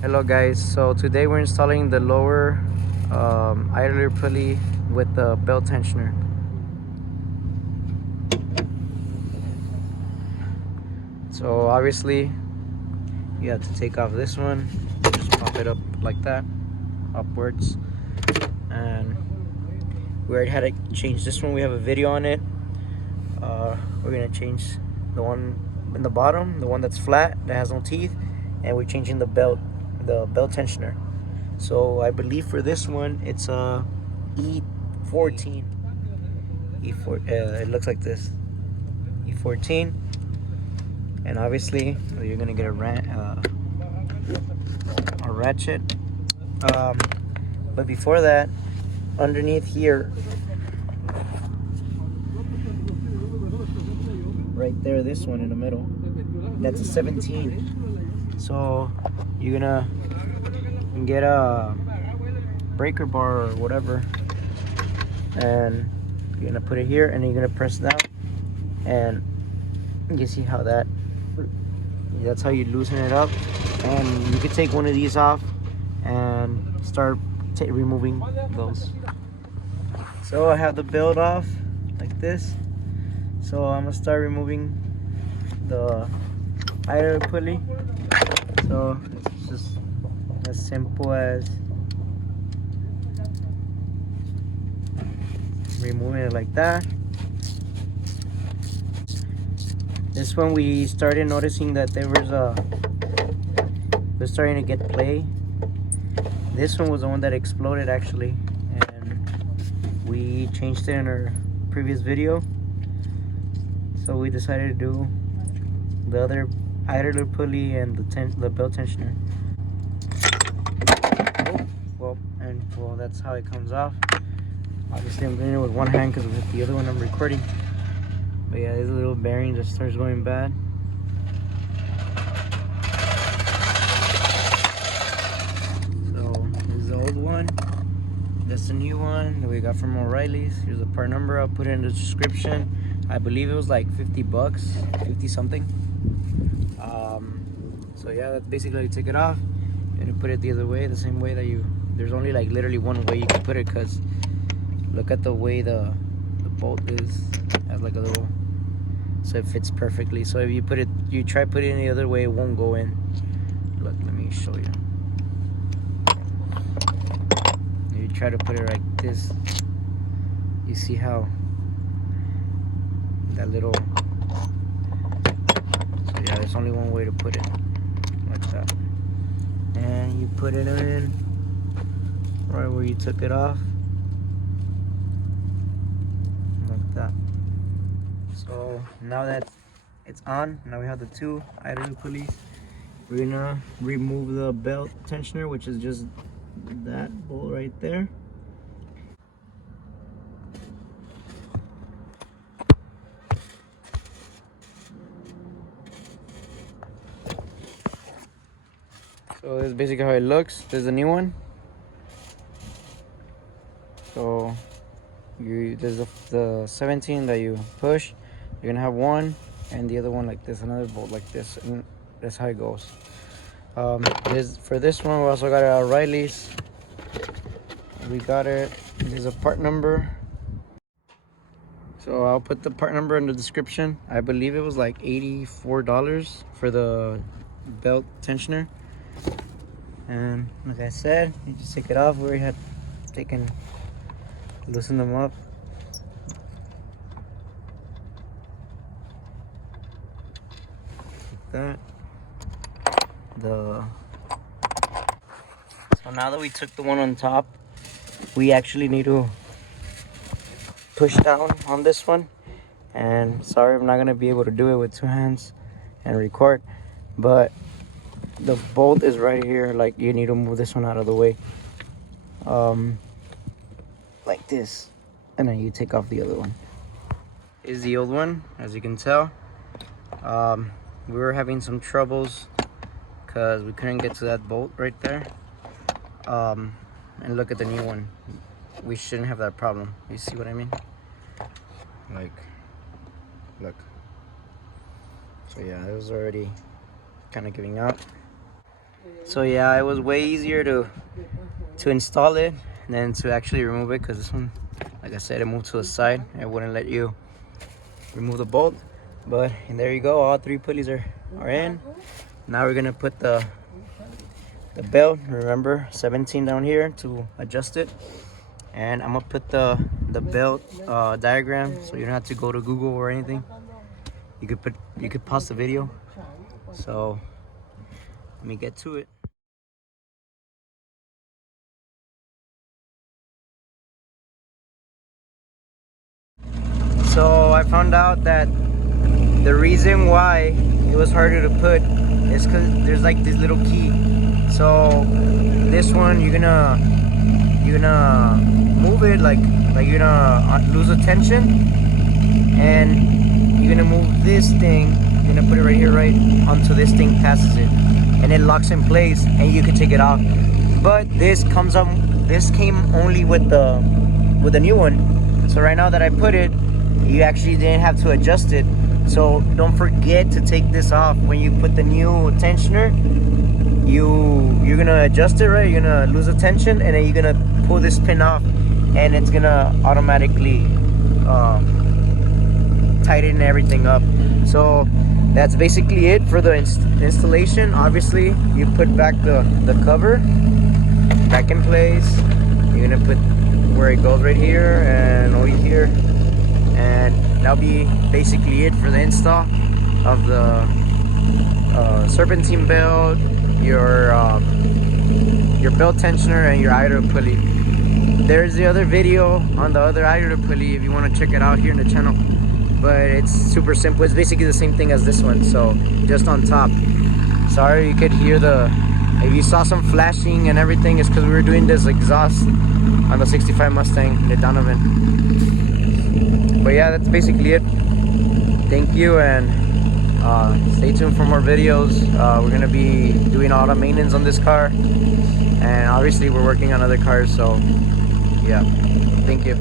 Hello guys, so today we're installing the lower idler pulley with the belt tensioner. So obviously you have to take off this one, just pop it up like that, upwards. And we already had to change this one, we have a video on it. We're gonna change the one in the bottom, the one that's flat, that has no teeth, and we're changing the belt tensioner. So I believe for this one it's a E14. It looks like this, E14, and obviously you're gonna get a ratchet. But before that, underneath here, right there, this one in the middle, that's a 17. So you're gonna get a breaker bar or whatever, and you're gonna put it here, and you're gonna press down, and you see how that's how you loosen it up. And you could take one of these off and start removing those. So I have the belt off like this, so I'm gonna start removing the idler pulley. So it's just as simple as removing it like that. This one we started noticing that there was starting to get play. This one was the one that exploded actually, and we changed it in our previous video. So we decided to do the other idler pulley and the belt tensioner. Well, that's how it comes off. Obviously I'm doing it with one hand because with the other one I'm recording. But yeah, this little bearing just starts going bad. So this is the old one. That's the new one that we got from Oreilly's. Here's the part number. I'll put it in the description. I believe it was like 50 bucks, 50 something. So yeah, that's basically how you take it off. You're gonna put it the other way, the same way that there's only like literally one way you can put it, because look at the way the bolt is. It has like a little, so it fits perfectly. So if you try putting it the other way, it won't go in. Look, let me show you. If you try to put it like this, you see how that little, so yeah, there's only one way to put it, like that. And you put it in right where you took it off, like that. So now that it's on, now we have the two idler pulleys. We're gonna remove the belt tensioner, which is just that bolt right there. So this is basically how it looks. There's a new one. So there's the 17 that you push. You're gonna have one, and the other one like this, another bolt like this, and that's how it goes. For this one, we also got it at Oreilly's. We got it. There's a part number. So I'll put the part number in the description. I believe it was like $84 for the belt tensioner. And like I said, you just take it off. We already had loosen them up. Like that. So now that we took the one on top, we actually need to push down on this one. And sorry, I'm not gonna be able to do it with two hands and record, but the bolt is right here. Like, you need to move this one out of the way, like this, and then you take off the other one. Is the old one, as you can tell. We were having some troubles because we couldn't get to that bolt right there. And look at the new one. We shouldn't have that problem. You see what I mean? Like, look. So yeah, it was already kind of giving out. So yeah, it was way easier to install it than to actually remove it, because this one, like I said, it moved to the side. It wouldn't let you remove the bolt. But and there you go, all 3 pulleys are in. Now we're gonna put the belt, remember 17 down here to adjust it. And I'm gonna put the belt diagram, so you don't have to go to Google or anything. You could pause the video. So let me get to it. So I found out that the reason why it was harder to put is because there's like this little key. So this one, you're gonna move it like you're gonna lose the tension, and you're gonna move this thing. You're gonna put it right here, right onto this thing, passes it, and it locks in place, and you can take it off. But this came only with the new one. So right now that I put it, you actually didn't have to adjust it. So don't forget to take this off when you put the new tensioner. You're gonna adjust it, right? You're gonna lose the tension, and then you're gonna pull this pin off, and it's gonna automatically tighten everything up. So that's basically it for the installation. Obviously, you put back the cover back in place. You're gonna put where it goes right here and over here, and that'll be basically it for the install of the serpentine belt, your belt tensioner, and your idler pulley. There's the other video on the other idler pulley if you want to check it out here in the channel, but it's super simple. It's basically the same thing as this one, so just on top. Sorry you could hear if you saw some flashing and everything, it's because we were doing this exhaust on the 65 Mustang, the Donovan. But yeah, that's basically it. Thank you, and stay tuned for more videos. We're gonna be doing auto maintenance on this car, and obviously we're working on other cars, so yeah, thank you.